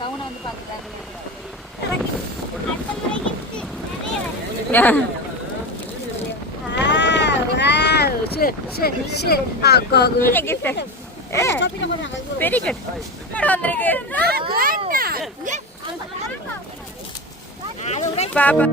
கவுனை வந்து பார்த்துட்டாங்க. பாப்பா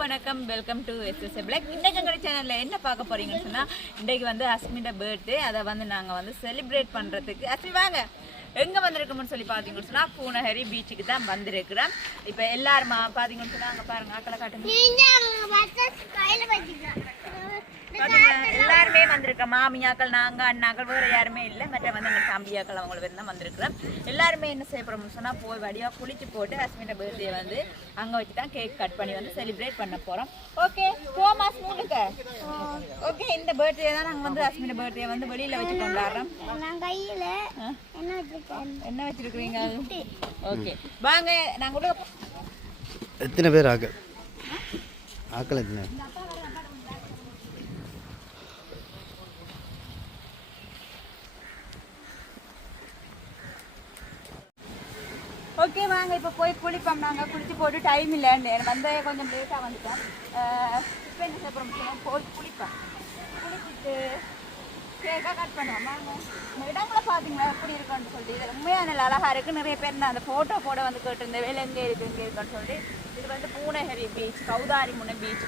வணக்கம், வெல்கம் டு எஸ்எஸ்ஏ பிளாக். இன்றைக்கு எங்கள் சேனலில் என்ன பார்க்க போகிறீங்கன்னு சொன்னால், இன்றைக்கு வந்து அஸ்மியோட பர்த்டே. அதை வந்து நாங்கள் வந்து செலிப்ரேட் பண்ணுறதுக்கு அஸ்மி வாங்க எங்கே வந்திருக்கோம்னு சொல்லி பார்த்தீங்கன்னு சொன்னால் பூனஹரி பீச்சுக்கு தான் வந்திருக்கிறோம். இப்போ எல்லாருமா பார்த்தீங்கன்னு சொன்னால் அங்கே பாருங்கள், ஆக்களை காட்டுங்க. எல்லாருமே வந்திருக்கோம். மாமியாக்கள், நாங்கள், அண்ணாக்கள், வேறு யாருமே இல்லை. மற்ற வந்து எங்கள் தம்பியாக்கள் அவங்கள பேர் தான் வந்திருக்கிறோம். எல்லாருமே என்ன செய்ய போகிறோம்னு சொன்னால், போய் வடிவாக குளிச்சு போட்டு அஸ்மியோட பர்த்டே வந்து அங்கே வச்சு தான் கேக் கட் பண்ணி வந்து செலிப்ரேட் பண்ண போகிறோம். ஓகே போமா ஸ்கூலுக்கு. ஓகே, இந்த பர்த்டே தான் நாங்கள் வந்து அஸ்மியோட பர்த்டே வந்து வெளியில் வச்சு கொண்டாடுறோம். என்ன வச்சிருக்கிறீங்க? ஓகே வாங்க, நாங்கள் உள்ள எத்தனை பேர் ஆக்கள் ஆக்கள் எத்தனை? ஓகே வாங்க, இப்போ போய் குளிப்போம். நாங்கள் குளிச்சு போட்டு டைம் இல்லைன்னு வந்து கொஞ்சம் லேட்டாக வந்துட்டோம். இப்போ என்ன செய்யப்படுறோம், போய் குளிப்போம். குளிச்சுட்டு கேக்காக கட் பண்ணுவோம். வாங்க, இந்த இடங்களை பார்த்தீங்களா எப்படி இருக்குன்னு சொல்லி. இது உண்மையாக நல்லா அழகாக இருக்குது. நிறைய பேர் நான் அந்த ஃபோட்டோ போட வந்து கேட்டிருந்தேன், வேலை எங்கே இருக்குது எங்கே இருக்குன்னு சொல்லி. இது வந்து பூனஹரி பீச், கௌதாரி முனை பீச்.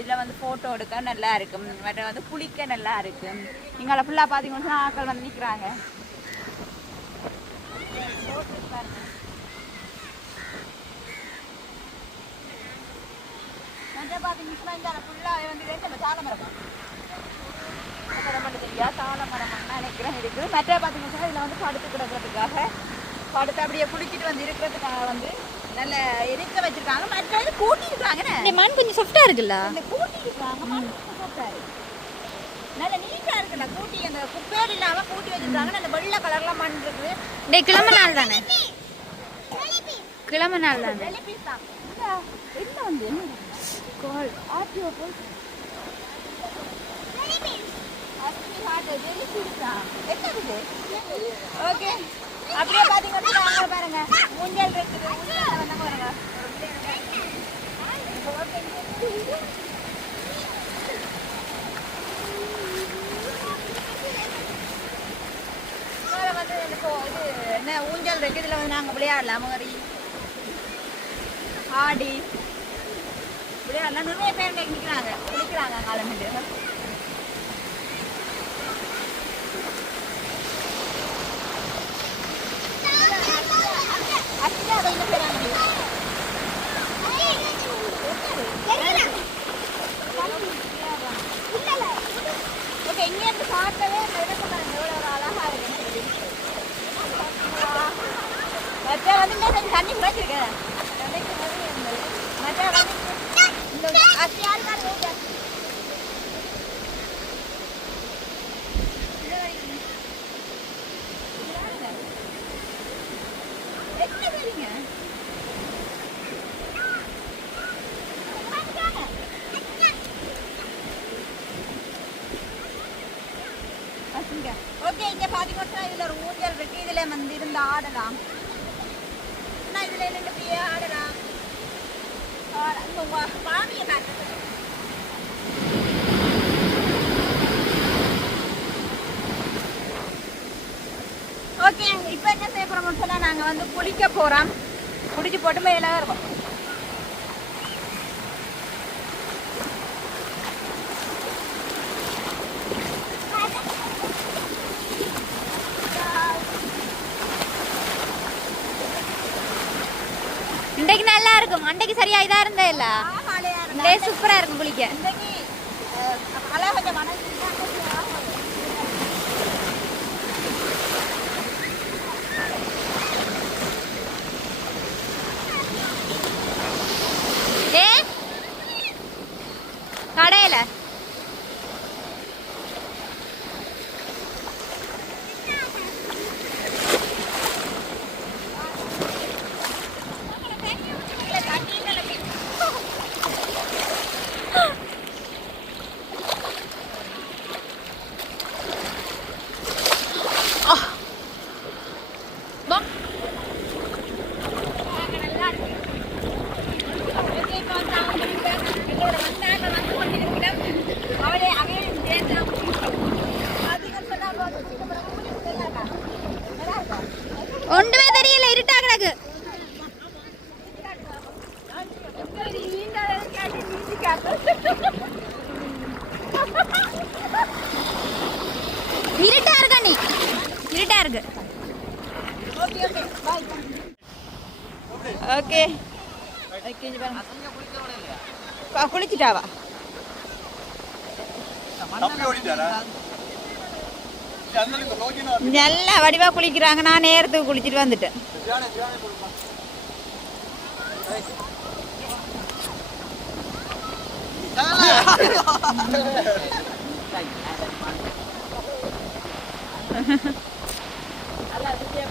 இதில் வந்து ஃபோட்டோ எடுக்க நல்லா இருக்கும், மற்ற வந்து குளிக்க நல்லா இருக்கும். இங்கே ஃபுல்லாக பார்த்தீங்கன்னா ஆட்கள் வந்து நிற்கிறாங்க. பார்த்தீங்கன்னா இந்த ஃபுல்லாக வந்து இந்த சாலை மரம் தெரியா, சாலை மரம் நினைக்கிறேன் இருக்குது. மற்ற பார்த்தீங்கன்னா இதில் வந்து படுத்து கிடக்கிறதுக்காக, படுத்து அப்படியே குளிச்சுட்டு வந்து இருக்கிறதுக்காக வந்து நல்ல இருக்க வச்சிருக்காங்க. மற்ற கூட்டி இருக்காங்க. இந்த மண் கொஞ்சம் சொஃப்டா இருக்குல்ல, இந்த கூட்டி இருக்காங்க. மண் சொஃப்டா இருக்கு, நல்ல நீட்டா இருக்குல்ல. கூட்டி அந்த குப்பையோடு இல்லாம கூட்டி வச்சிருக்காங்க. நல்ல வெள்ளை கலர்ல மண் இருக்குது. இந்த கிழமை நாள் தானே, கிழமை நாள் தானே. என்ன வந்து கால் ஆர்டிஓ போய் ஓகே. அப்படியே பார்த்தீங்கன்னா அங்கே பாருங்க ஊஞ்சல் இருக்குது. ஊஞ்சல் பாருங்க. வந்து இது என்ன ஊஞ்சல் இருக்கு, இதில் வந்து நாங்கள் விளையாடலாம். மாதிரி ஆடி விளையாடலாம். நிறைய பேர் நிற்கிறாங்க, குளிக்கிறாங்க காலமிட்டு. ஓகே, இங்கேருந்து பார்க்கவே எவ்வளோ அழகா இருக்கு. மற்ற வந்து தண்ணி குறைச்சிருக்கேன். மற்ற வந்து ஓகே, இங்க பாத்தீங்கன்னா இதுல ஒரு ஊஞ்சல் இருக்கு. இதுல வந்து இருந்து ஆடலாம். இதுல இருந்து ஆடலாம். ஓகே, இப்ப என்ன செய்ய போறோம்னு சொன்னா, நாங்க வந்து குளிக்க போறோம். குளிச்சு போட்டு மேல இருக்கோம். இன்றைக்கு நல்லா இருக்கும். அன்றைக்கு சரியா இதா இருந்தா இல்ல, இன்றைக்கு சூப்பரா இருக்கும் குளிக்க. கடையில ஓகே குளிச்சுட்டாவா நல்லா வடிவா குளிக்கிறாங்க. நான் நேரத்துக்கு குளிச்சுட்டு வந்துட்டேன்.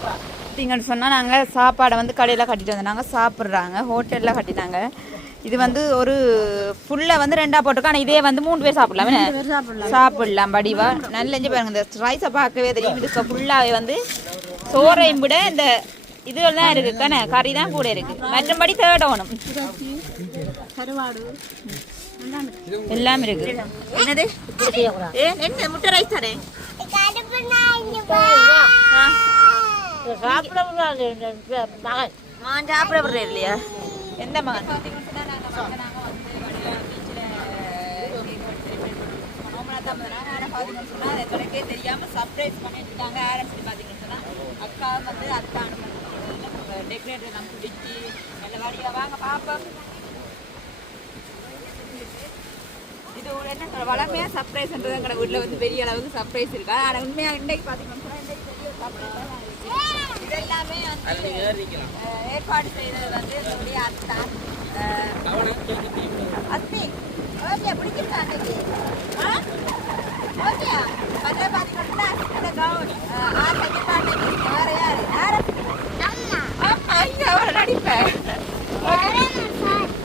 பார்த்தீங்கன்னு சொன்னால் நாங்கள் சாப்பாடை வந்து கடையில் கட்டிட்டு வந்தோம். சாப்பிட்றாங்க, ஹோட்டலில் கட்டினாங்க. இது வந்து ஒரு ஃபுல்லாக வந்து 2 போட்டிருக்கோம். ஆனால் இதே வந்து 3 பேர் சாப்பிடலாம் வடிவா. நல்ல பாருங்க, இந்த ரைஸை பார்க்கவே தெரியும். இதுக்கு ஃபுல்லாகவே வந்து சோறையும் விட இந்த இதுகள் தான் இருக்குது. கண்ணே கறி தான் கூட இருக்குது. மற்றபடி தேடணும் எல்லாம் இருக்கு. என்னது என்ன முட்டை ரைஸ் தானே சாப்பிட விடுறேன் இல்லையா? எந்த மகன் எனக்கே தெரியாம சர்ப்ரைஸ் பண்ணிட்டுருக்காங்க. யாரும் சொல்லி பார்த்தீங்கன்னு சொன்னா அக்கா வந்து அத்தான் டெக்கரேட்டர் நம்ம பிடிச்சி நல்ல வாடியா வாங்க பாப்போம். இது என்ன வளமையா சர்ப்ரைஸ்ன்றது எங்களை வீட்டில் வந்து பெரிய அளவுக்கு சர்ப்ரைஸ் இருக்கா. ஆனால் உண்மையாக இன்றைக்கு பார்த்தீங்கன்னு சொன்னால் இன்றைக்கு பெரிய சர்ப்ரைஸ் இது எல்லாமே வந்து ஏற்பாடு செய்தது வந்து என்னுடைய அத்தான் அத்தி. ஓகே பிடிச்சிருக்கா அன்னைக்கு? ஓகே மற்ற பார்த்தீங்கன்னா இந்த கவுன் ஆறு வேற யாரு ஐயா அவரை நடிப்பேன்.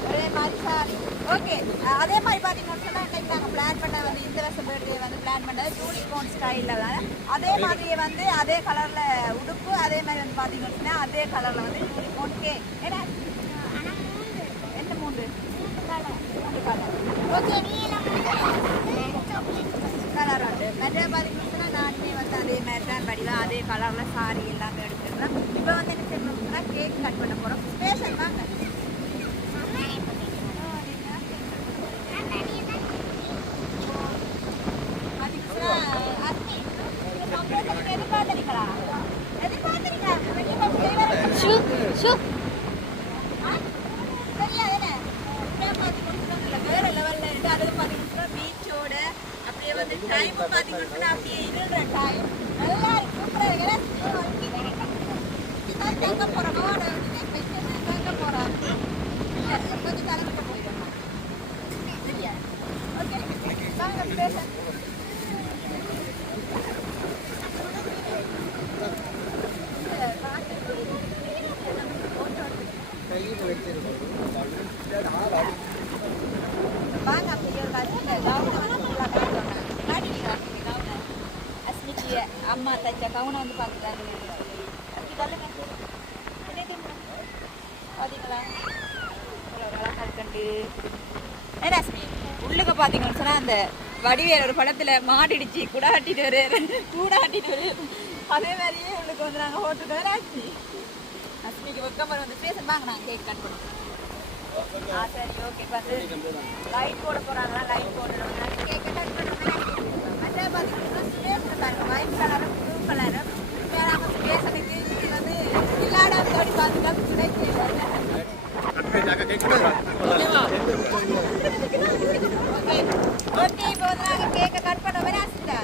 அதே மாதிரி சார் ஓகே அதே மாதிரி பார்த்தீங்கன்னா சொன்னால் இன்றைக்கு நாங்கள் பிளான் பண்ண வந்து இந்த வருஷம் பர்த்டே வந்து பிளான் பண்ணது யூனிகார்ன் ஸ்டைலில் தான். அதே மாதிரியே வந்து அதே கலரில் உடுப்பு, அதே மாதிரி வந்து பார்த்தீங்கன்னு சொன்னால் அதே கலரில் வந்து யூனிகார்ன் கேக். ஏன்னா என்ன 3 கலர் ஓகே கலர் உண்டு. மற்ற பார்த்தீங்கன்னு சொன்னால் நானுமே வந்து அதே மாதிரி தான் வடிவா அதே கலரில் சாரி எல்லாமே எடுத்துருந்தேன். இப்போ வந்து என்ன செய்யணும்னா கேக் கட் பண்ண போகிறோம். ஸ்பெஷல் வாங்க வேற லெவல்ல இருக்கு. அது பார்த்தீங்கன்னா பீச்சோட அப்படியே வந்து டைம் பார்த்தீங்கன்னா அப்படியே இருந்த டைம் நல்லா இருக்கு. சூப்பராக இருக்கு. தங்க போகிறோம் தங்க போகிறோம் கொஞ்சம் தலைவிட்ட போயிடணும். சரியா ஓகே வாங்க பேச வாங்க அப்படி ஒரு அஸ்மிக்கு அம்மா தச்ச கவுனை வந்து பார்த்துட்டாங்க. பார்த்தீங்களா அழகா இருக்கண்டு. ஏன்னா அஸ்மி உள்ளுக்க பார்த்தீங்கன்னு சொன்னால் அந்த வடிவேல் ஒரு படத்தில் மாட்டிடுச்சு கூட ஆட்டிட்டு வரு அதே மாதிரியே உள்ளுக்கு வந்து நாங்கள் ஹோட்டல் வேறு அஸ்மி அஸ்மிக்கு ஒக்கம்பர் வந்து பேசுவாங்க. நாங்கள் கேக் கட் பண்ணுவோம். சரி ஓகே பார்த்து லைட் போட போகிறாங்களா? லைட் போடணும். கேக் கட் பண்ணுறோம். மற்ற பார்த்தீங்கன்னா ஸ்பேஸ் பாருங்க, ஒயிட் கலரு ப்ளூ கலரு நாங்கள் ஸ்பேஸுக்கு இது வந்து இல்லாட தோடி பார்த்துட்டா ஓகே ஓகே இப்போ வந்து நாங்கள் கேக்கை கட் பண்ண மாதிரி ஆசிட்டா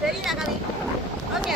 சரி சரியா ஓகே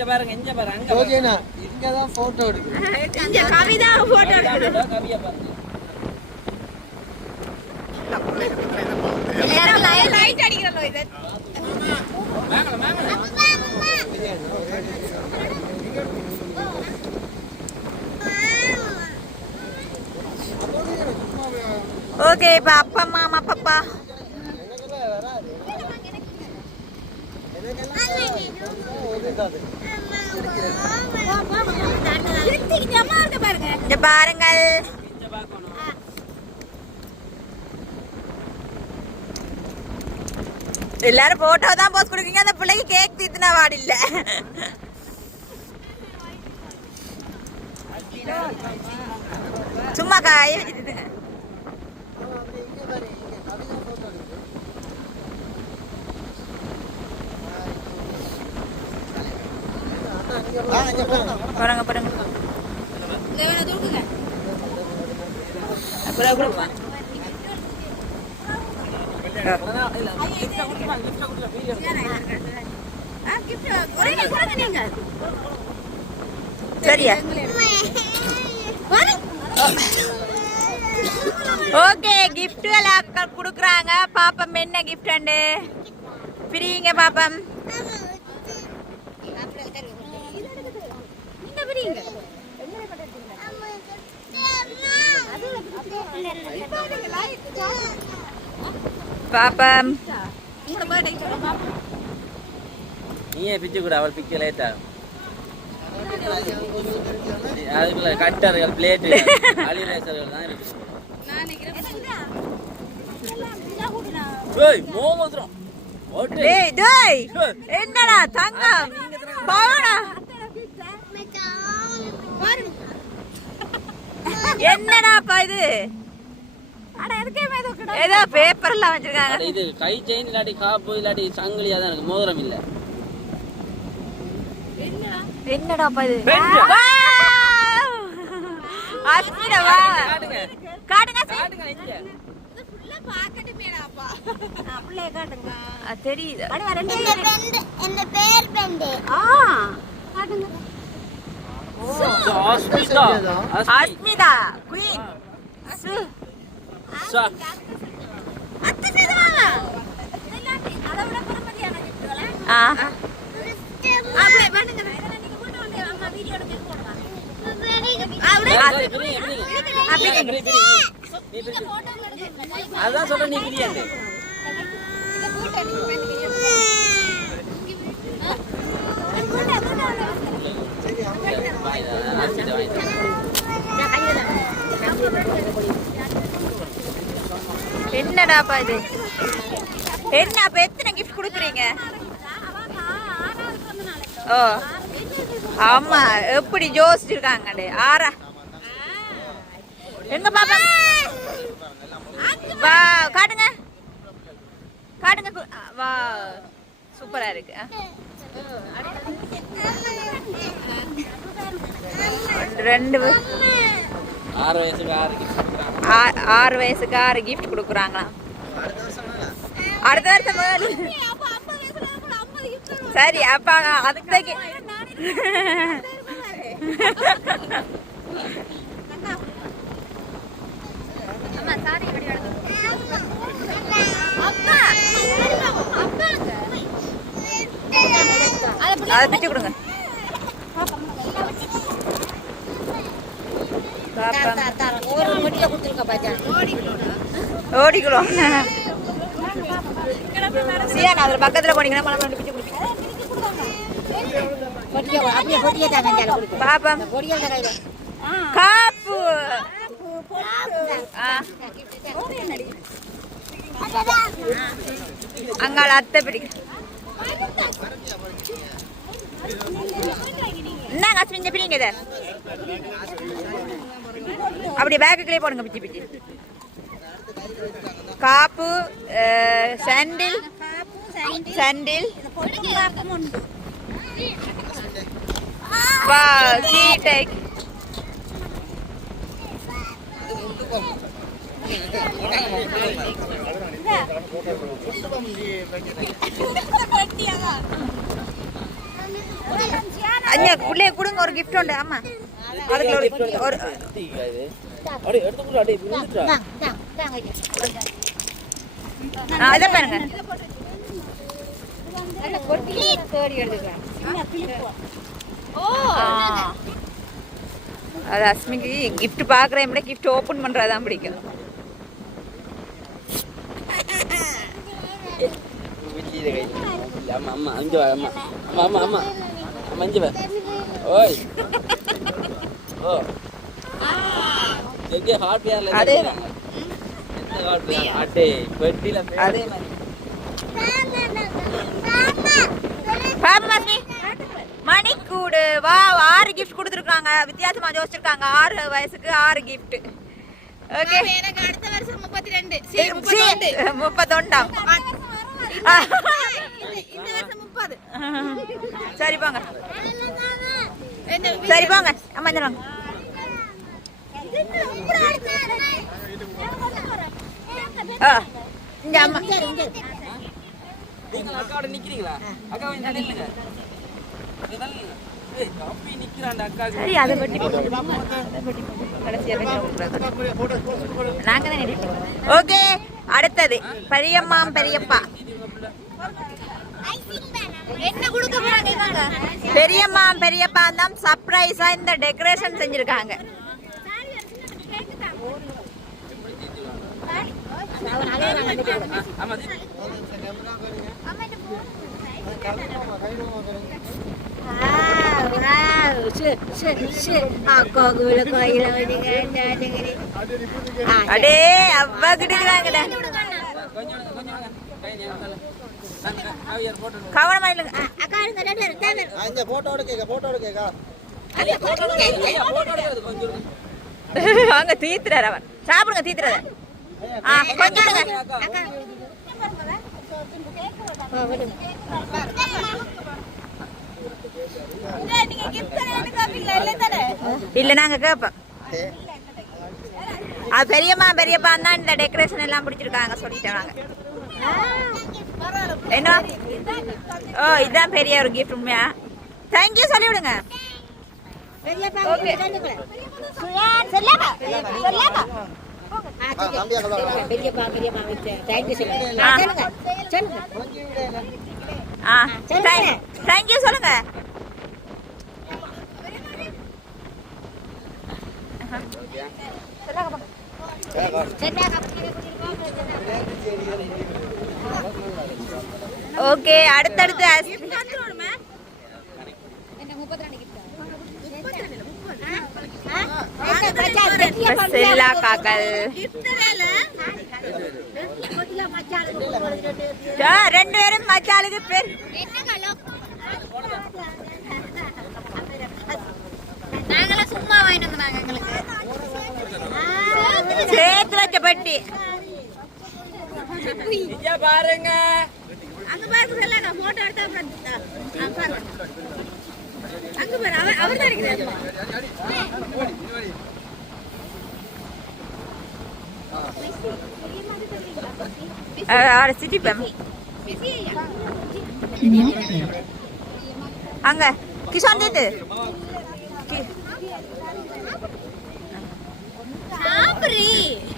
பாருங்க இங்க பாருங்க ஓகேனா இங்க தான் போட்டோ எடுக்கணும் இங்க கவிதா போட்டோ எடுக்கணும் கவியா பாருங்க எல்லாரும் லைட் அடிக்கறோம் இது வாங்க ஓகே பாப்பா மாமா பாப்பா பாருங்கள் எல்லாரும் போட்டோ தான் போஸ்ட் கொடுக்கீங்க அந்த பிள்ளைக்கு கேக் தீத்துனா வாடி இல்ல சும்மா காய வச்சுட்டுங்க பாருங்க பாருங்க சரியா ஓகே கிஃப்ட் எல்லாம் குடுக்குறாங்க பாப்பம் என்ன கிஃப்ட் அண்டு பிரிங்க பாப்பம் பாப்பம் நீயே பிச்சு கூட அவள் பிக்க லேட்டா அதுக்குள்ள கட்டர்கள் பிளேட்டு அலிரேசர்கள் தான் இருக்கு டேய் மோமதுரம் டேய் டேய் என்னடா தங்கம் பாவடா என்னடாப்பா இது ஏதோ பேப்பர்லாம் வச்சிருக்காங்க இது கை செயின் இல்லாட்டி காப்பு இல்லாட்டி சங்கிலியா தான் இருக்கு மோதிரம் இல்ல என்னடாப்பா இது அஸ்மிடா வா காட்டுங்க காட்டுங்க காட்டுங்க இங்க இது ஃபுல்லா பாக்கட்டுமேடாப்பா அப்படியே காட்டுங்க தெரியுது இந்த பேர் பெண்டு காட்டுங்க அஸ்மிதா அஸ்மிதா குயின் அத்தை செய்வாங்க அதை விட பெருமதியான கிஃப்ட்களா அப்படியே பண்ணுங்க நீங்க போட்டு வந்து அம்மா வீடியோ எடுத்து போடுவாங்க அதான் சொல்ற நீ பிரியாண்டு என்னடாப்பா இது என்ன அப்ப எத்தனை கிஃப்ட் கொடுக்குறீங்க ஓ ஆமா எப்படி யோசிச்சிருக்காங்க ஆறா எங்க பாப்பா வா காட்டுங்க வா சூப்பரா இருக்கு. ரெண்டு 6 வயசுக்கு 6 கிஃப்ட் கொடுக்குறாங்களாம். அடுத்த வருஷம் சரி அப்ப அதுக்கு அதை பிச்சு கொடுங்க. ஓடிக்கலாம் சியான் அதுல பக்கத்துல போனீங்கன்னா மழை பிச்சு கொடுப்பீங்க. பாப்பா காப்பு அங்கால அத்தை பிடிக்க என்ன காசு பிஞ்ச பிடிங்க இதை அப்படி பேக்குக்குள்ளே போடுங்க பிச்சு பிச்சு. காப்பு சாண்டில் சாண்டில் வா கீடேக் அண்ணா உள்ளே கொடுங்க ஒரு கிஃப்ட் உண்டு. ஆமா அதுக்கு ஒரு அதை பாருங்க. அது அஸ்மிக்கு கிஃப்ட் பாக்குறேன் விட கிஃப்ட் ஓபன் பண்றதான் பிடிக்கும். அம்மா அங்க வா அம்மா அம்மா அம்மா அம்மா அங்க வா ஓய் ஓ எங்க ஹார்ட் பேர்ல அதே எந்த ஹார்ட் பேர் ஹார்ட் பெட்டில அதே மாதிரி பாப்பா மம்மி மணிக்கூடு வா 6 கிஃப்ட் கொடுத்துருக்காங்க. வித்தியாசமா யோசிச்சிருக்காங்க. 6 வயசுக்கு 6 கிஃப்ட். ஓகே எனக்கு அடுத்த வருஷம் 32 31 இந்த வருஷம் 30. சரி போங்க சரி போங்க அம்மா இந்த வாங்க. இந்த அம்மா நீங்க அக்காவோட நிக்கிறீங்களா? அக்கா வந்து நில்லுங்க. ஏய் அப்பி நிக்கறான்டா அக்கா. சரி அதை பத்தி நாங்க தான். ஓகே அடுத்தது பெரியம்மா பெரியப்பா என்ன கொடுக்க போறாங்க இவங்க? பெரியம்மா பெரியப்பா தான் சர்ப்ரைஸா இந்த டெக்கரேஷன் செஞ்சிருக்காங்க. அடே அவ்வா கிட்ட கவனமா இல்லைங்க. அங்க தீத்துறாரு அவன். சாப்பிடுங்க தீத்துறத. கொஞ்சம் இல்ல நாங்க கேப்போம். பெரியம்மா பெரியப்பா தான் இந்த டெக்கரேஷன் எல்லாம் பிடிச்சிருக்காங்க சொல்லிட்டாங்க. என்ன ஓ இதுதான் பெரிய ஒரு கிஃப்ட். உண்மையா தேங்க்யூ சொல்லி விடுங்க. தேங்க்யூ சொல்லுங்க. ஓகே அடுத்தடுத்து செல்லா காக்கல் 2 பேரும் மச்சாளுக்கு பேர் நாங்களாம் சும்மா வாங்கிட்டு வந்தாங்க எங்களுக்கு சேர்த்து வச்ச பட்டி இங்க பாருங்க. பாரு செல்லாங்க போட்டோ எடுத்தா பாரு அங்க பாரு அவர் தான் இருக்கிறாரு சிட்டி பேம் அங்க கிஷான் தேத்து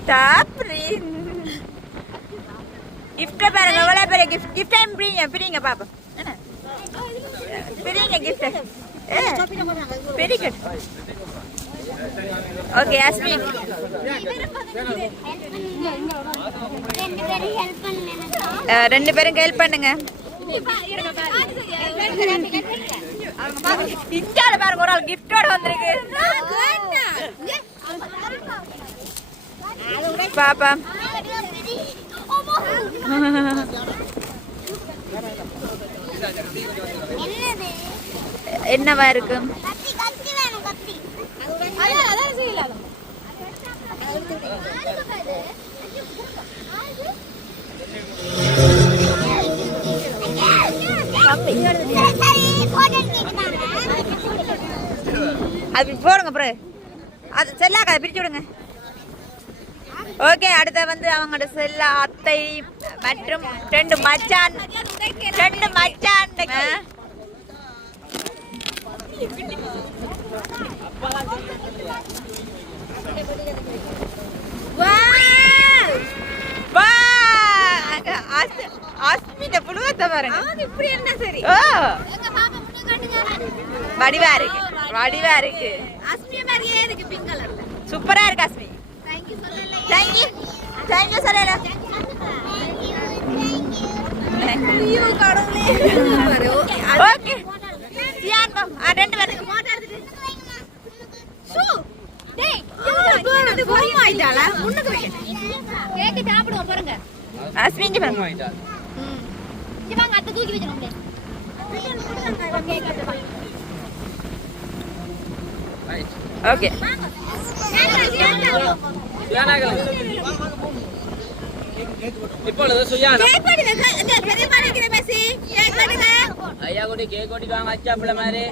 டாப்ரி கிஃப்ட் பாருங்க எவ்வளோ பெரிய கிஃப்ட் கிஃப்ட் டைம் பிரிங்க பாப்பா என்ன பிரிங்க கிஃப்ட் வெரி குட் ஓகே அஸ்மின் ரெண்டு பேரும் ஹெல்ப் பண்ணுங்க இன்ஸ்டால பாருங்க ஒரு ஆள் கிஃப்டோட வந்திருக்கு பாப்பா என்னவா இருக்கும் அது போடுங்க அப்புறம் அது செல்லாக்கா பிரிச்சு விடுங்க ஓகே அடுத்த வந்து அவங்களோட செல்ல அத்தை மற்றும் ரெண்டு மச்சான் அஸ்மித புழுவத்தை பாருங்க இப்படி என்ன சரி ஓ வடிவா இருக்கு அஸ்மி மாதிரியே இருக்கு பிங்க் கலர்ல சூப்பரா இருக்கு அஸ்மி தேங்க்யூ சொல்லல ஐயோ கடவுளே ஓகே சியான் மேம் ரெண்டு பேருக்கு போட்டோ எடுத்துட்டு ஷூ டேய் இது போய் ஆயிட்டாளா முன்னுக்கு வைங்க கேக் சாப்பிடுவோம் பாருங்க அஸ்மின் மேம் இவங்க அத்தை தூக்கி வச்சிரோம் ஓகே இப்பொழுது சுயானா ஐயா கூட கேக் ஓட்டி வாங்க அச்சாப்பிள்ள மாதிரி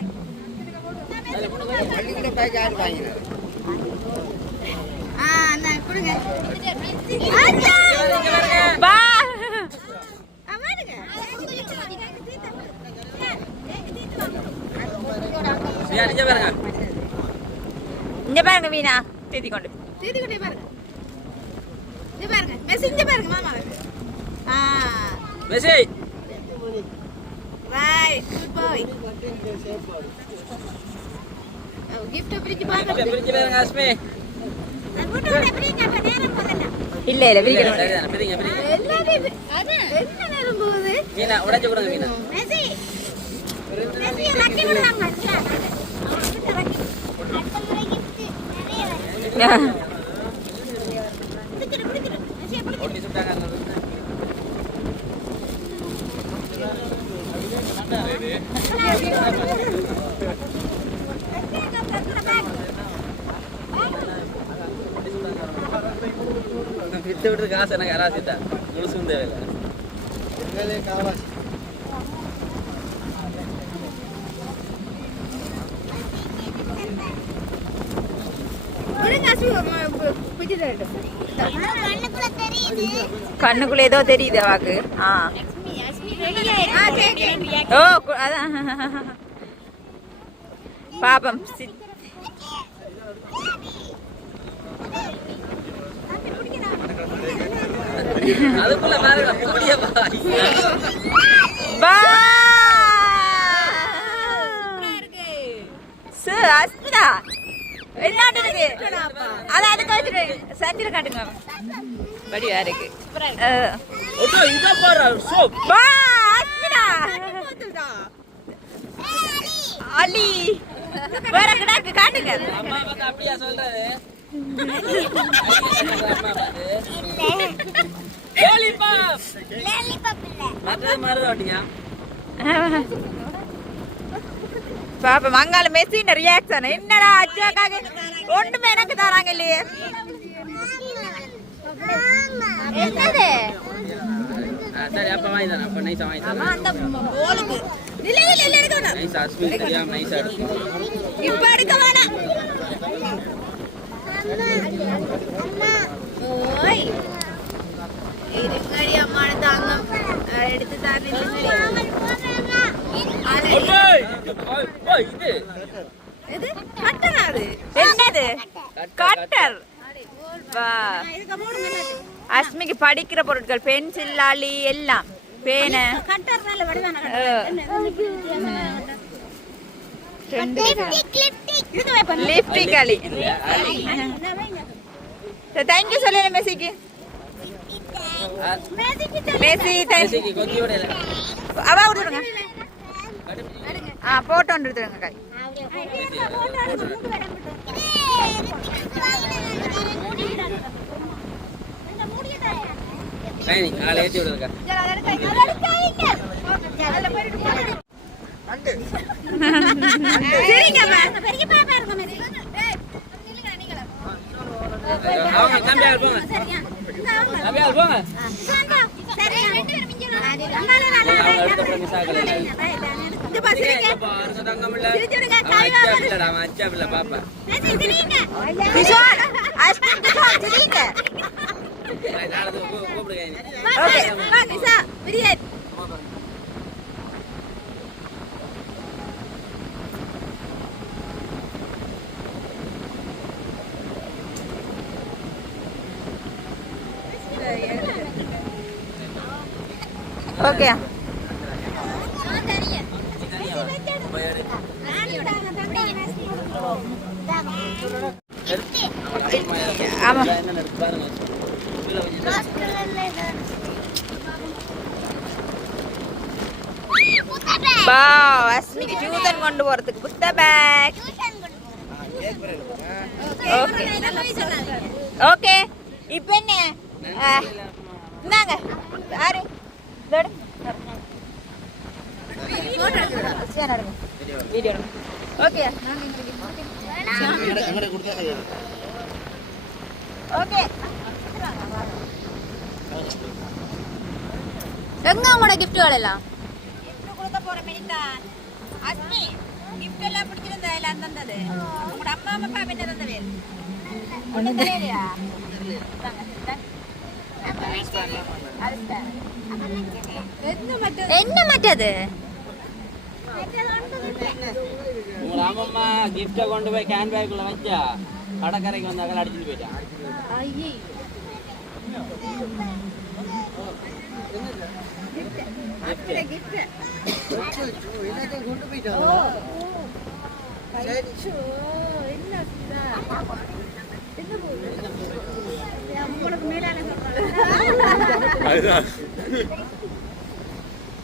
இங்க பாருங்க வீணா தேதி கொண்டு பாருங்க இங்க பாருங்க மெசேஜ் பாருங்க மாமா மெசேஜ் ரைட் குட் பாய் gift பிரிச்சு பாருங்க பிரிச்சு பாருங்க அஸ்மி போட்டோ பிரிங்க அப்ப நேரம் போகல இல்ல பிரிக்கணும் சரிதான் பிரிங்க எல்லாரும் அதான் என்ன நேரம் போகுது மீனா உடைச்சு கொடுங்க மீனா மெசேஜ் லக்கி விடுறாங்க ஒட்டி சுட்டாங்க விட்டு விட்டு காசு எனக்கு யாராசிட்டா முழுசும் தேவையில்லை கண்ணுக்குள்ள ஏதோ தெரியுது வாக்கு ஓ அதான் பாப்பம் அதுக்குள்ள பாருங்க புதிய அஸ்மிதா என்ன அது அதுக்கு வச்சுட்டு சஞ்சில காட்டுங்க வடிவா இருக்கு இதை பாரு சோப் அஸ்மிதா அலி வேற கிடாக்கு காட்டுங்க அம்மா வந்து அப்படியா சொல்றது பாப்பா மங்கால மெஸ்ஸின் ரியாக்ஷன் என்னடா அச்சாக்காக ஒண்ணுமே எனக்கு தராங்க இல்லையே என்னது சரி அப்ப வாங்கி தரேன் அப்ப நைஸா வாங்கி ஆமா தரேன் அந்த போலுக்கு இல்ல இல்ல இல்ல எடுக்க வேணாம் நைஸ் அஸ்மி தெரியாம நைஸா எடுத்து இப்ப எடுக்க வேணாம் ஓய் இருங்கடி அம்மா தாங்க எடுத்து தரேன் இது இது கட்டரா அது என்னது கட்டர் வா இதுக்கு போடுங்க அஸ்மிக்கு படிக்கிற பொருட்கள் பென்சில் லாலி எல்லாம் பேனை கட்டர் நல்ல வடிவான லிப்டிக் களி தேங்க்யூ சொல்லல மெஸ்ஸிக்கு மெஸ்ஸி மெஸ்ஸிக்கு கொத்தி விடல அவ விட்டுருங்க போட்டோ எடுத்துருங்க கை கைனி நாளை ஏத்தி விடுங்க அவங்க கம்பியால் போங்க கம்பியால் போங்க அவங்க எடுத்த அப்புறம் மிஸ் ஆகல அச்சாப்பில்ல பாப்பா கூப்பிடுங்க ஓகே ஆமா பா அஸ்மிக்கு டியூஷன் கொண்டு போறதுக்கு புத்த பேக் ஓகே ஓகே இப்போ என்ன இந்தாங்க யாரு வீடியோ ஓகே ஓகே எங்க உங்களோட கிஃப்ட்கள் எல்லாம் கிஃப்ட் கொடுக்க போற மினிதா அஸ்மி கிஃப்ட் எல்லாம் பிடிச்சிருந்தா எல்லாம் தந்தது உங்களோட அம்மா அப்பா என்ன தந்தது ஒண்ணு தெரியலையா என்ன மற்றது உங்க அம்மா கிஃப்ட கொண்டு போய் கேன் பேக்குள்ள வச்சா கடற்கரைக்கு வந்தாங்க அடிச்சுட்டு போயிட்டான்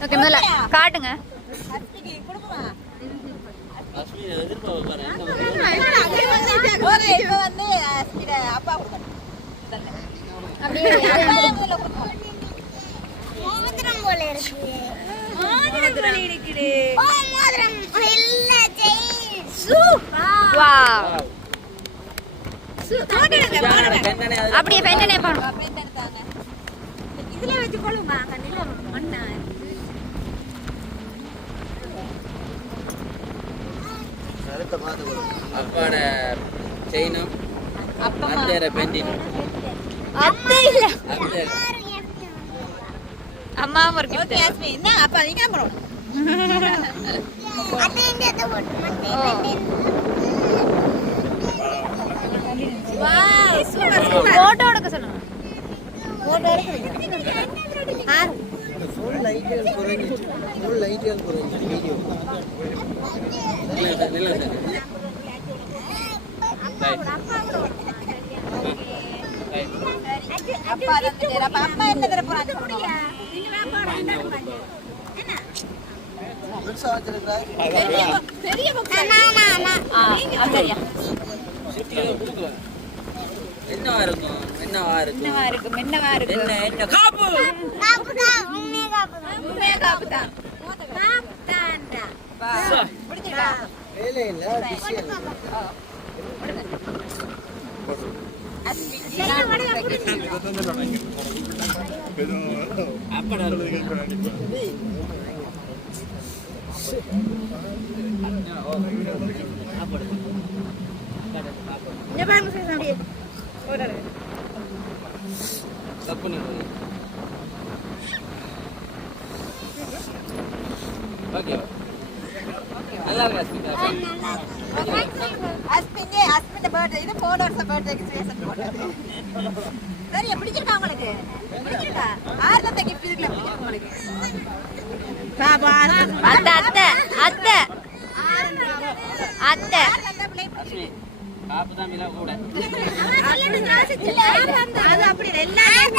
ஓகே முதல்ல காட்டுங்க அஸ்மி எதிர்பார்க்க பாரு ஓகே இப்போ வந்து அஸ்மிட அப்பா கொடுக்கணும் மோதிரம் போல இருக்கு மோதிரம் போல இருக்குது ஓ மோதிரம் இல்ல செயின் வாவ் அப்படியே பெண்டனே பாருங்க இதுல வச்சு கொள்ளுமா கண்ணில மண்ணா அப்பாட செயினும் அத்தையர பெண்டினும் அத்தை இல்ல அத்தை அம்மா ஒரு கிஃப்ட் அஸ்மி என்ன அப்பா நீங்க போறோம் அது இந்த போட்டு வாவ் சூப்பர் சூப்பர் போட்டோ எடுக்க சொல்லுங்க போட்டோ எடுக்கிறீங்க ஃபுல் லைட் குறைஞ்சிச்சு வீடியோ நில்லுங்க சார் அப்பா தந்துட்டேன் அப்ப அம்மா என்ன தர போறாங்க பெரிய சரியா என்னவா இருக்கும் என்னவா இருக்கும் என்னவா இருக்கு என்ன என்ன காப்பு உண்மையா காப்பு தான் வேலை இல்லை பிஸி இல்லை இங்க பாருங்க சார் அப்படியே போடுறேன். ஓகே நல்லா இருக்கு ஹஸ்பண்ட் பர்த்டே இது 4 வருஷம் பர்த்டேக்கு ஸ்பெஷல் போட்டது. சரியா பிடிச்சிருக்கா உங்களுக்கு? பிடிச்சிருக்கா? ஆர்லத்த கிஃப்ட் இதுல பிடிச்சிருக்கா உங்களுக்கு? பாபா அத்தை அத்தை அத்தை அத்தை அஸ்மி காப்பு தான் மிலா கூட அது அப்படி எல்லாரும்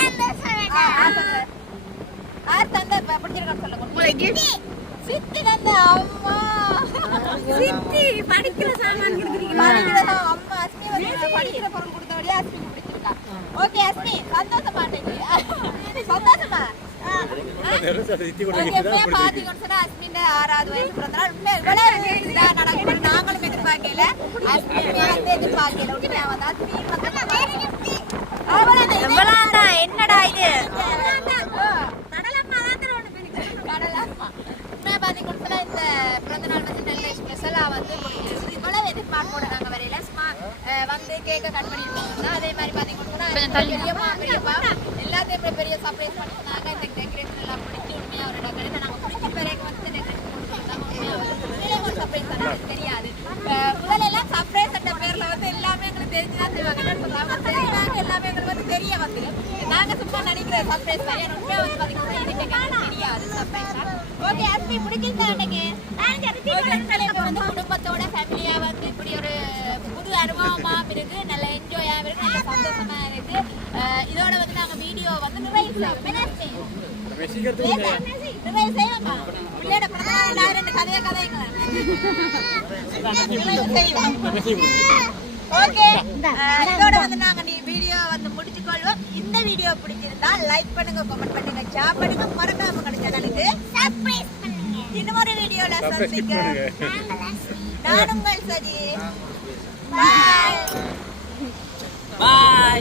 ஆர் தந்த பிடிச்சிருக்கான்னு சொல்லுங்க. சித்தி தந்த அம்மா சித்தி படிக்கிற சாமான் கொடுக்குறீங்க. படிக்கிற அம்மா அஸ்மி வந்து படிக்கிற பொருள் கொடுத்தபடியே அஸ்மிக்கு பிடிச்சிருக்கா. ஓகே அஸ்மி சந்தோஷமா சந்தோஷமா பாத்தீங்கன்னு சொன்னா அஸ்மின் 6வது வயசு பிறந்தநாள் உண்மையா நடக்கும். நாங்களும் எதிர்பார்க்கல, அஸ்மின் எதிர்பார்க்கல. உண்மையா வந்து அஸ்மின் என்னடா இது கடலம்மா உண்மையா பாத்தீங்கன்னு சொன்னா இந்த பிறந்தநாள் வந்து நல்ல ஸ்பெஷலா வந்து இவ்வளவு எதிர்பார்ப்போட நாங்க வரையில சும்மா வந்து கேக்க கட் பண்ணிருக்கோம். அதே மாதிரி பாத்தீங்கன்னு சொன்னா பெரியப்பா எல்லாத்தையும் பெரிய சர்ப்ரைஸ் பண்ணிருந்தாங்க. இந்த டெக்கரேஷன் எல்லாம் பிடிச்சி உண்மையா ஒரு டெக்கரேஷன் நாங்க பிடிச்சிட்டு வரைக்கும் வந்து டெக்கரேஷன் கொடுத்துருந்தாங்க. ஒரு சர்ப்ரைஸ் தானே எனக்கு தெரியாது. முதல்ல எல்லாம் சர்ப்ரைஸ் என்ற பேர்ல வந்து எல்லாமே எங்களுக்கு தெரிஞ்சுதான் செய்வாங்க. செய்வாங்க எல்லாமே எங்களுக்கு வந்து தெரிய வந்து நாங்க சும்மா நினைக்கிற சர்ப்ரைஸ் தான். உண்மையா வந்து பாத்தீங்கன்னா இது டெக்கரேஷன் தெரியாது சர்ப்ரைஸ் தான். ஓகே அஸ்மி பிடிச்சிருந்தா அன்னைக்கு வந்து குடும்பத்தோட ஃபேமிலியா வந்து இப்படி ஒரு புது அனுபவமா இருக்கு. நல்ல என்ஜாயா இருக்கு, நல்ல சந்தோஷமா இருக்கு. இதோட வந்து நாங்க வீடியோ வந்து நிறைய செய்வோம். பிள்ளையோட பிறந்தநாள் 2 கதைங்க ஓகே. இதோட வந்து நாங்க வீடியோ வந்து முடிச்சுக்கொள்வோம். இந்த வீடியோ பிடிச்சிருந்தா லைக் பண்ணுங்க, கமெண்ட் பண்ணுங்க, ஷேர் பண்ணுங்க, மறக்காம நம்ம சேனலுக்கு சப்ஸ்கிரைப் பண்ணுங்க. இன்னொரு வீடியோல சந்திக்க நான் உங்கள் சஜி. பாய்.